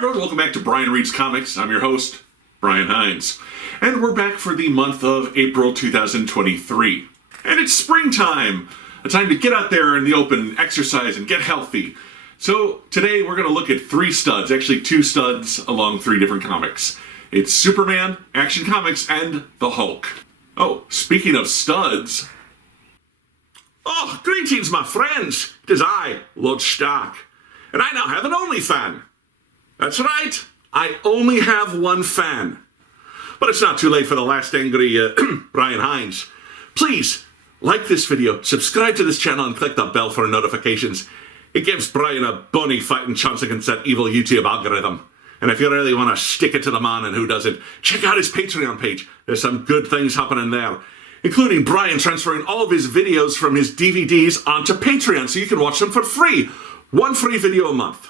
everyone, welcome back to Brian Reads Comics. I'm your host, Brian Hines. And we're back for the month of April 2023. And it's springtime, a time to get out there in the open, exercise, and get healthy. So today we're going to look at three studs, actually two studs along three different comics. It's Superman, Action Comics, and the Hulk. Oh, speaking of studs... Oh, greetings, my friends. It is I, Lord Stark, and I now have an OnlyFan. That's right, I only have one fan. But it's not too late for the last angry Brian Hines. Please, like this video, subscribe to this channel, and click the bell for notifications. It gives Brian a bony fighting chance against that evil YouTube algorithm. And if you really want to stick it to the man and who doesn't, check out his Patreon page. There's some good things happening there, including Brian transferring all of his videos from his DVDs onto Patreon so you can watch them for free. One free video a month.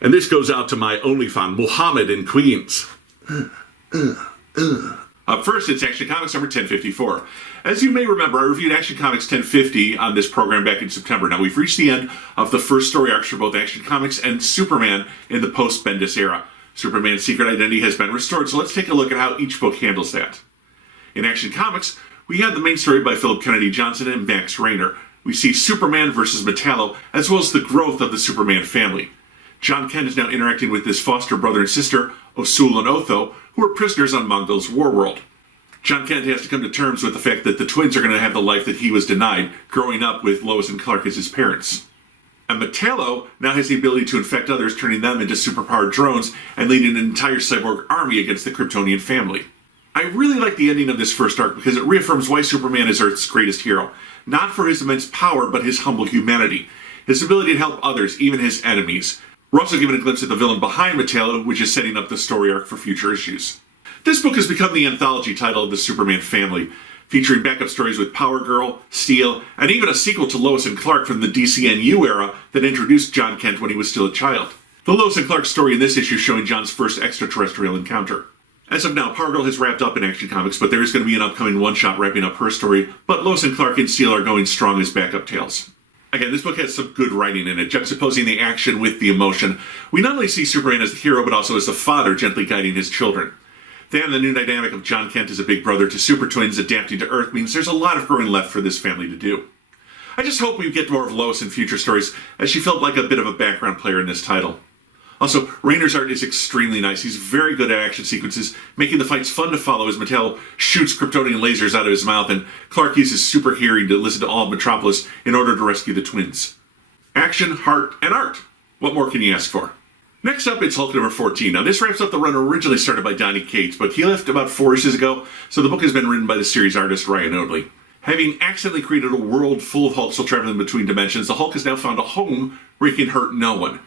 And this goes out to my OnlyFan, Mohammed in Queens. Up first, it's Action Comics number 1054. As you may remember, I reviewed Action Comics 1050 on this program back in September. Now, we've reached the end of the first story arcs for both Action Comics and Superman in the post-Bendis era. Superman's secret identity has been restored, so let's take a look at how each book handles that. In Action Comics, we have the main story by Philip Kennedy Johnson and Max Raynor. We see Superman versus Metallo, as well as the growth of the Superman family. John Kent is now interacting with his foster brother and sister, Osul and Otho, who are prisoners on Mongo's warworld. John Kent has to come to terms with the fact that the twins are going to have the life that he was denied, growing up with Lois and Clark as his parents. And Metallo now has the ability to infect others, turning them into superpowered drones and leading an entire cyborg army against the Kryptonian family. I really like the ending of this first arc because it reaffirms why Superman is Earth's greatest hero. Not for his immense power, but his humble humanity. His ability to help others, even his enemies. We're also given a glimpse at the villain behind Metallo, which is setting up the story arc for future issues. This book has become the anthology title of the Superman family, featuring backup stories with Power Girl, Steel, and even a sequel to Lois and Clark from the DCNU era that introduced John Kent when he was still a child. The Lois and Clark story in this issue showing John's first extraterrestrial encounter. As of now, Power Girl has wrapped up in Action Comics, but there is going to be an upcoming one-shot wrapping up her story, but Lois and Clark and Steel are going strong as backup tales. Again, this book has some good writing in it, juxtaposing the action with the emotion. We not only see Superman as the hero, but also as the father gently guiding his children. Then the new dynamic of John Kent as a big brother to super twins adapting to Earth means there's a lot of growing left for this family to do. I just hope we get more of Lois in future stories, as she felt like a bit of a background player in this title. Also, Raynor's art is extremely nice. He's very good at action sequences, making the fights fun to follow as Metallo shoots Kryptonian lasers out of his mouth and Clark uses super hearing to listen to all of Metropolis in order to rescue the twins. Action, heart, and art. What more can you ask for? Next up, it's Hulk number 14. Now, this wraps up the run originally started by Donny Cates, but he left about 4 issues ago, so the book has been written by the series artist Ryan Oatley. Having accidentally created a world full of Hulks while traveling between dimensions, the Hulk has now found a home where he can hurt no one.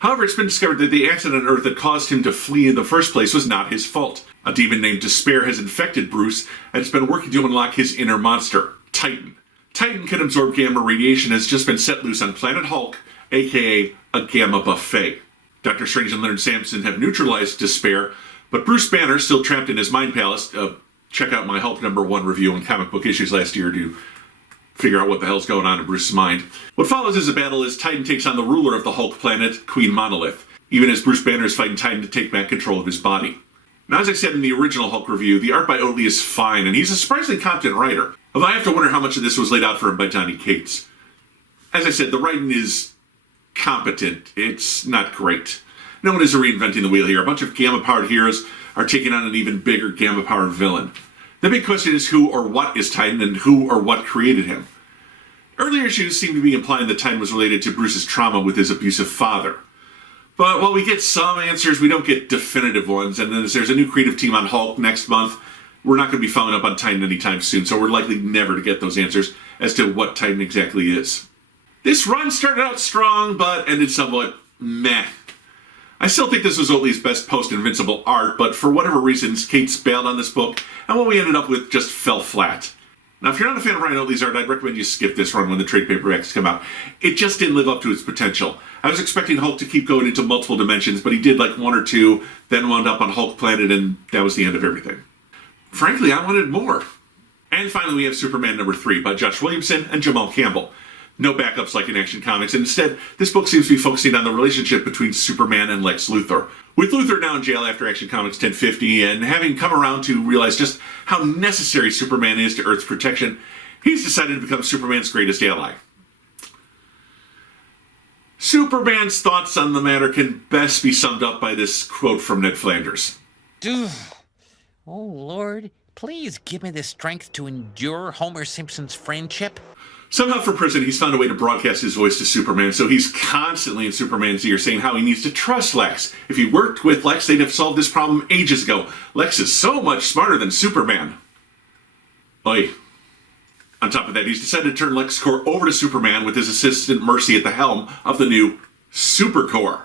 However, it's been discovered that the accident on Earth that caused him to flee in the first place was not his fault. A demon named Despair has infected Bruce, and it's been working to unlock his inner monster, Titan. Titan can absorb gamma radiation and has just been set loose on Planet Hulk, aka a gamma buffet. Dr. Strange and Leonard Samson have neutralized Despair, but Bruce Banner, still trapped in his mind palace, check out my Hulk number 1 review on comic book issues last year to figure out what the hell's going on in Bruce's mind. What follows is a battle as Titan takes on the ruler of the Hulk planet, Queen Monolith, even as Bruce Banner is fighting Titan to take back control of his body. Now, as I said in the original Hulk review, the art by Oatley is fine, and he's a surprisingly competent writer, although I have to wonder how much of this was laid out for him by Donny Cates. As I said, the writing is competent. It's not great. No one is reinventing the wheel here. A bunch of gamma-powered heroes are taking on an even bigger gamma-powered villain. The big question is who or what is Titan and who or what created him. Earlier issues seem to be implying that Titan was related to Bruce's trauma with his abusive father. But while we get some answers, we don't get definitive ones, and then there's a new creative team on Hulk next month. We're not going to be following up on Titan anytime soon, so we're likely never to get those answers as to what Titan exactly is. This run started out strong, but ended somewhat meh. I still think this was Oatley's best post-Invincible art, but for whatever reasons, Cates bailed on this book, and what we ended up with just fell flat. Now, if you're not a fan of Ryan Oatley's art, I'd recommend you skip this run when the trade paperbacks come out. It just didn't live up to its potential. I was expecting Hulk to keep going into multiple dimensions, but he did like 1 or 2, then wound up on Hulk Planet, and that was the end of everything. Frankly, I wanted more. And finally, we have Superman number 3 by Josh Williamson and Jamal Campbell. No backups like in Action Comics, and instead, this book seems to be focusing on the relationship between Superman and Lex Luthor. With Luthor now in jail after Action Comics 1050, and having come around to realize just how necessary Superman is to Earth's protection, he's decided to become Superman's greatest ally. Superman's thoughts on the matter can best be summed up by this quote from Ned Flanders. Oh, Lord, please give me the strength to endure Homer Simpson's friendship. Somehow from prison, he's found a way to broadcast his voice to Superman, so he's constantly in Superman's ear saying how he needs to trust Lex. If he worked with Lex, they'd have solved this problem ages ago. Lex is so much smarter than Superman. Oi. On top of that, he's decided to turn LexCorp over to Superman with his assistant Mercy at the helm of the new Supercorps.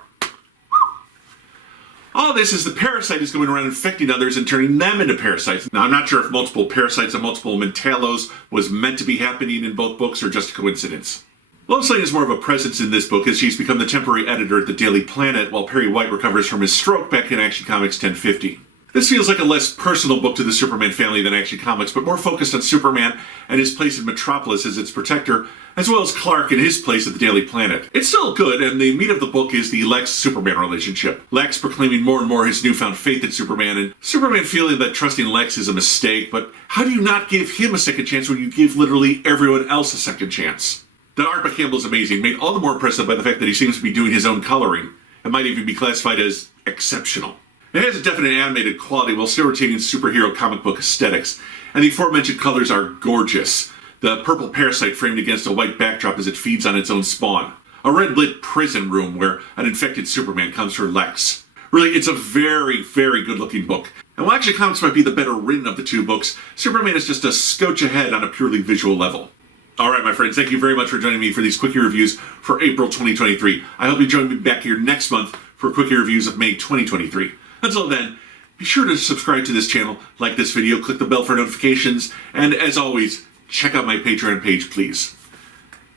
All this is the parasite is going around infecting others and turning them into parasites. Now, I'm not sure if multiple parasites and multiple Mentalos was meant to be happening in both books or just a coincidence. Lois Lane is more of a presence in this book as she's become the temporary editor at the Daily Planet while Perry White recovers from his stroke back in Action Comics 1050. This feels like a less personal book to the Superman family than Action Comics, but more focused on Superman and his place in Metropolis as its protector, as well as Clark and his place at the Daily Planet. It's still good, and the meat of the book is the Lex-Superman relationship. Lex proclaiming more and more his newfound faith in Superman, and Superman feeling that trusting Lex is a mistake, but how do you not give him a second chance when you give literally everyone else a second chance? The art by Campbell is amazing, made all the more impressive by the fact that he seems to be doing his own coloring, and might even be classified as exceptional. It has a definite animated quality while still retaining superhero comic book aesthetics, and the aforementioned colors are gorgeous. The purple parasite framed against a white backdrop as it feeds on its own spawn. A red-lit prison room where an infected Superman comes for Lex. Really, it's a very, very good-looking book. And while Action Comics might be the better written of the two books, Superman is just a scotch ahead on a purely visual level. Alright, my friends, thank you very much for joining me for these Quickie Reviews for April 2023. I hope you join me back here next month for Quickie Reviews of May 2023. Until then, be sure to subscribe to this channel, like this video, click the bell for notifications, and as always, check out my Patreon page, please.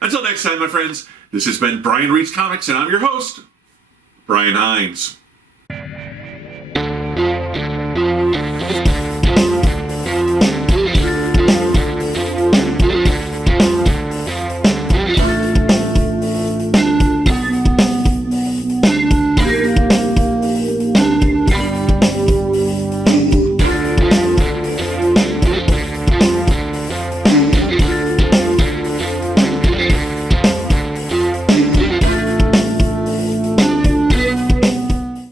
Until next time, my friends, this has been Brian Reads Comics, and I'm your host, Brian Hines.